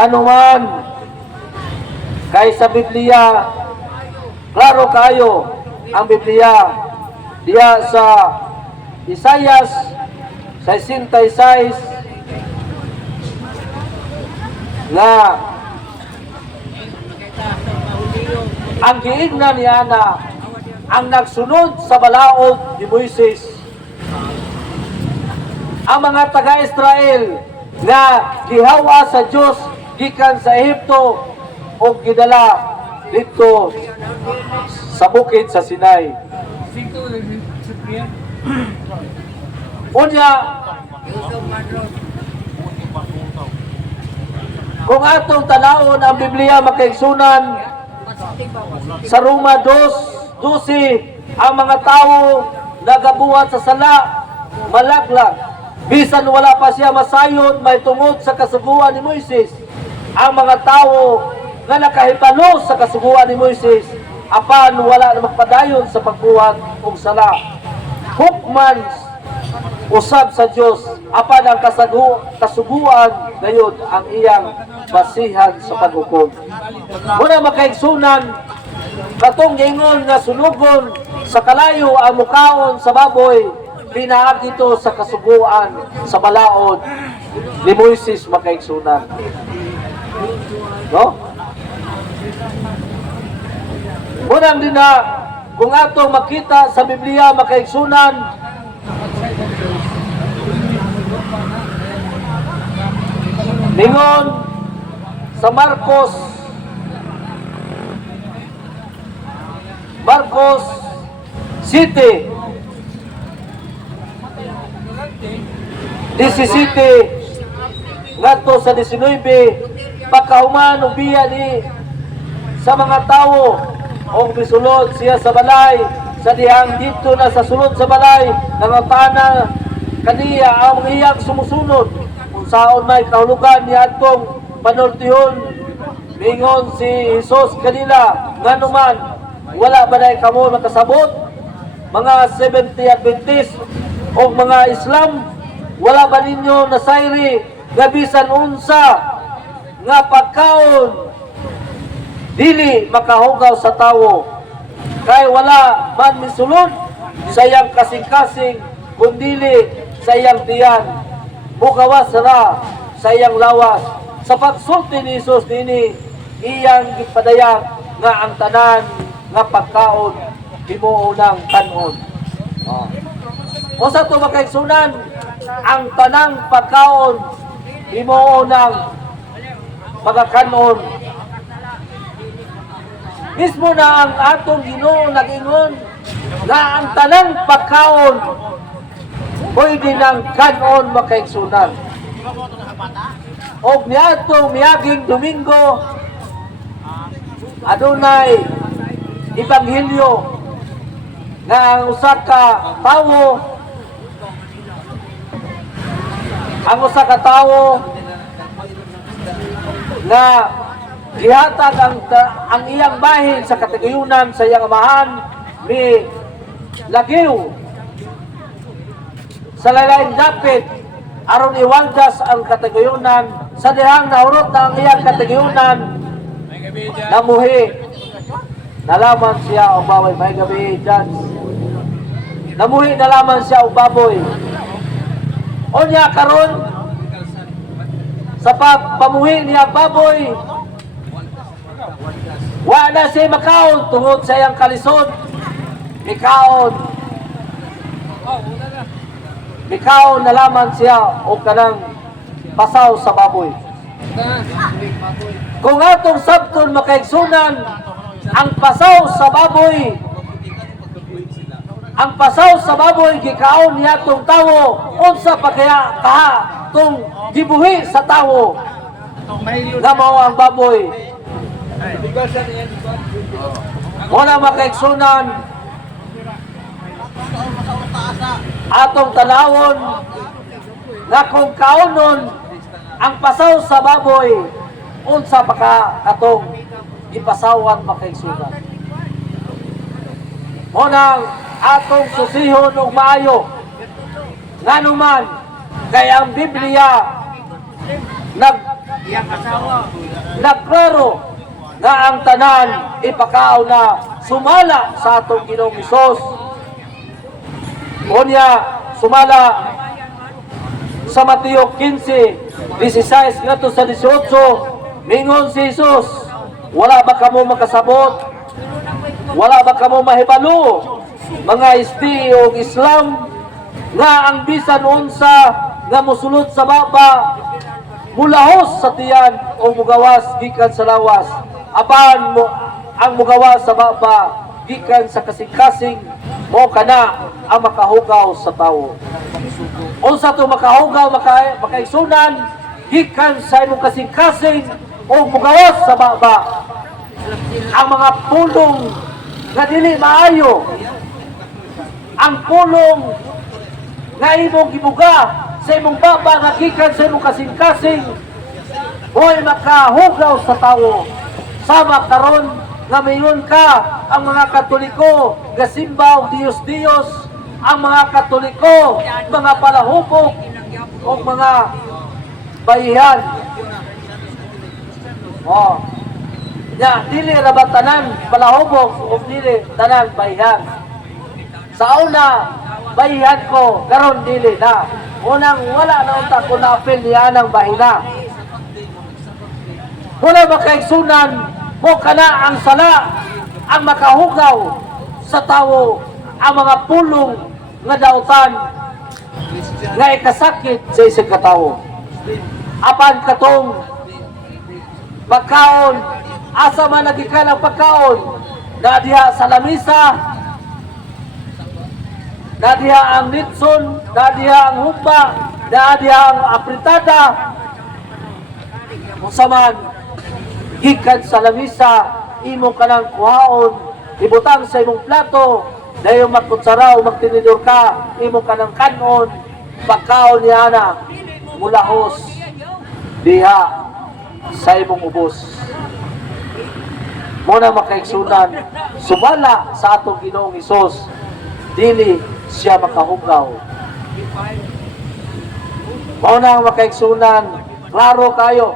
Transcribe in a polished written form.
Nganuman kay sa Biblia, klaro kayo ang Biblia diya sa Isayas 66 nga ang giingnan ni Ana ang nagsunod sa balaod ni Moises. Ang mga taga-Israel nga gihawa sa Dios gikan sa Ehipto o gidala dito sa bukid sa Sinai. Unya, kung atong tanawon ang Biblia makaigsunan sa Roma 2:12, ang mga tao nagabuhat sa sala, malaglag, bisan wala pa siya masayod may tungod sa kasuguan ni Moises. Ang mga tao nga nakahibalo sa kasuguan ni Moises, apan wala na magpadayon sa pagbuhat og sala. Hukman usab sa Dios, apan ang kasuguan gayud ang iyang basihan sa paghukom. Muna makaigsunan katong giingon nga sunugon sa kalayo ang mukaon sa baboy, pinaag ito sa kasuguan sa balaod ni Moises makaigsunan. No? Muna din na kung atong makita sa Biblia makaigsunan, ningon sa Marcos 7:17 ngadto sa 19, pagkahuman og biya ni sa mga tawo o misulod siya sa balay, sa dihang dito na sa sulod sa balay nangutana kaniya ang iyang sumusunod kung saon may kahulugan ni atong panultihon. Mingon si Jesus kanila, nganuman wala ba na kamo makasabot mga 70 Adventist o mga Islam, wala ba ninyo nasayri nga bisan unsa nga pagkaon dili makahugaw sa tawo, kay wala man misulod sa iyang kasing-kasing kundili sa iyang tiyan, mugawas ra sa iyang lawas. Sa pagsulti ni Jesus nini iyang gipadayag nga ang tanan nga pagkaon himuo ng kanon. Usa to makaigsunan, ang tanang pagkaon himuo ng pagkakanon. Mismo na ang atong Ginoo nag-ingon na ang tanang pagkaon pwede ng kanon makaigsunan. Og niadtong miaging Domingo adunay ebanghelyo nga ang usa ka tawo nga gihatag ang iyang bahin sa katigayunan sa iyang amahan ni lagiw sa lalayng dapit aron iwaldas ang katigayunan. Sa dihang naurot na ang iyang katigayunan, namuhi, nalaman siya o baboy. May gabi dyan, namuhi nalaman siya o baboy. O niya karon sa pamuhi niya baboy, wala siya makaon tungod sa iyang kalisod. Mikaon nalaman siya o kanang pasaw sa baboy. Kung atong sabton makaigsunan, ang pasaw sa baboy gikaon niya tong tawo, unsa pa kaya kaha tong gibuhi sa tawo nga mao ang baboy. Wala makaigsunan, atong tanawon nga kung kaonon ang pasaw sa baboy, unsa pa ka katong ipasawan makaigsunan. Munang atong susihon og maayo nganuman kay ang Biblia Naklaro nga ang tanan ipakaaw na sumala sa atong Ginoong Hesus. Unya sumala sa Mateo 15:16 ngadto sa 18, mingon si Jesus, wala ba kamo makasabot? Wala ba kamo mahibalo, mga isdi o Islam, nga ang bisan unsa nga mosulod sa baba mulahos sa tiyan o mugawas gikan sa lawas, apan mo ang mugawas sa baba gikan sa kasing-kasing mo kana ang makahugaw sa tawo. Unsa to makahugaw makaigsunan gikan sa imong kasing-kasing o mugawas sa baba, ang mga pulong nga dili maayo, ang pulong nga imong gibuga sa imong baba nga gikan sa imong kasing-kasing mo'y makahugaw sa tawo. Sama karon nga mayon ka ang mga Katoliko gasimba og Diyos-Diyos, ang mga Katoliko mga palahubog o mga bayihan. Ya, dili ra ba tanan palahubog o dili tanan bayihan. Sa una bayihan ko karon dili na. Unang wala na unta ko na-apil niya ng bahina. Wala makaigsunan mo kana ang sala ang makahugaw sa tawo, ang mga pulong nga dautan nga ikasakit sa isang katawo. Apan katong pagkaon, asa man nagikan ang pagkaon, na diha sa lamisa, na diha ang litson, na diha ang humba, na diha ang apritada, kung saman gikan sa lamisa, imo ka ng kuhaon, ibutang sa imong plato, dahil magkutsara o magtinidor ka, imo ka ng kanon, pagkaon niya na, mulahos, diha sa imong ubos. Muna makaigsunan, sumala sa atong Ginoong Hesus, dili siya makahugaw. Muna makaigsunan, klaro kayo.